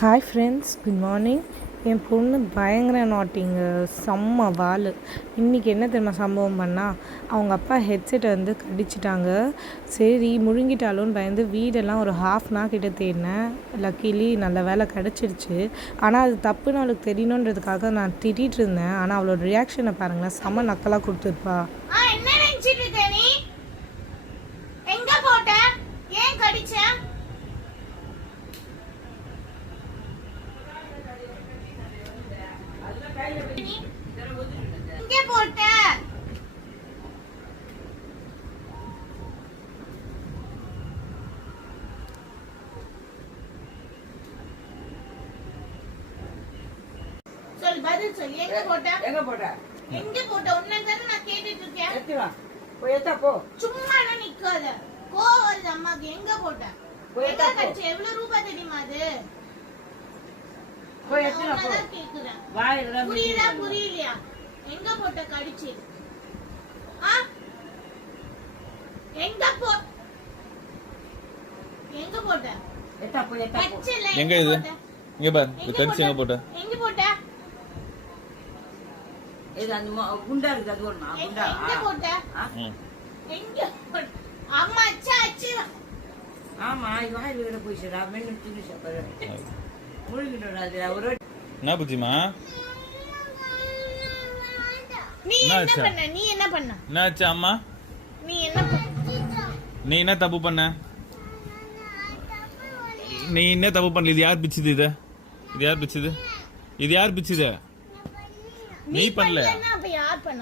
Hi friends, good morning. என் பொண்ணு பயங்கர நாட்டிங்க, செம்ம வாள். இன்றைக்கி என்ன தெரியுமா சம்பவம் பண்ணால், அவங்க அப்பா ஹெட்செட்டை வந்து கடிச்சிட்டாங்க. சரி முழுங்கிட்டாலோன்னு பயந்து வீடெல்லாம் ஒரு ½ கிட்ட தேடினேன். லக்கிலி நல்ல வேலை கிடச்சிருச்சு. ஆனால் அது தப்புன்னு அவளுக்கு தெரியணுன்றதுக்காக நான் திட்டிகிட்டு இருந்தேன். ஆனால் அவளோட ரியாக்ஷனை பாருங்களேன், செம்ம நக்கலாக கொடுத்துருப்பா. பதில் சொல்லு. எங்க போட்ட உன்னதானே நான் கேட்டுட்டு இருக்கேன். சும்மா எல்லாம் நிக்காத. கோவம் அம்மாக்கு. எங்க போட்ட? எங்க கட்சி? எவ்வளவு ரூபாய் தெரியுமா அது? கேக்குறேன். புரியுதா புரியலையா? எங்க போட்ட கடிச்சு? எங்க போட்ட? எங்க இது? இங்க பாரு, கடிச்சு எங்க போட்ட? எங்க போட்ட? இது அந்த குண்டா இருக்கு, அது ஒண்ணா குண்டா. எங்க போட்ட? எங்க போட்ட? அம்மா அச்சா அச்சி. ஆமா, வாயில விட போயிடுச்சுடா. மென்னு தின்னு சாப்பாடு முழுங்கிட்டோடா. அது ஒரு என்ன புத்திமா? நீ என்ன பண்ண? என்னாச்சு அம்மா? நீ என்ன பண்ண? நீ என்ன தப்பு பண்ண? நீ என்ன தப்பு பண்ணல? இது யார் பிச்சுது? இது யார் பிச்சுது? நீ பண்ணல. அப்ப யார் பண்ண?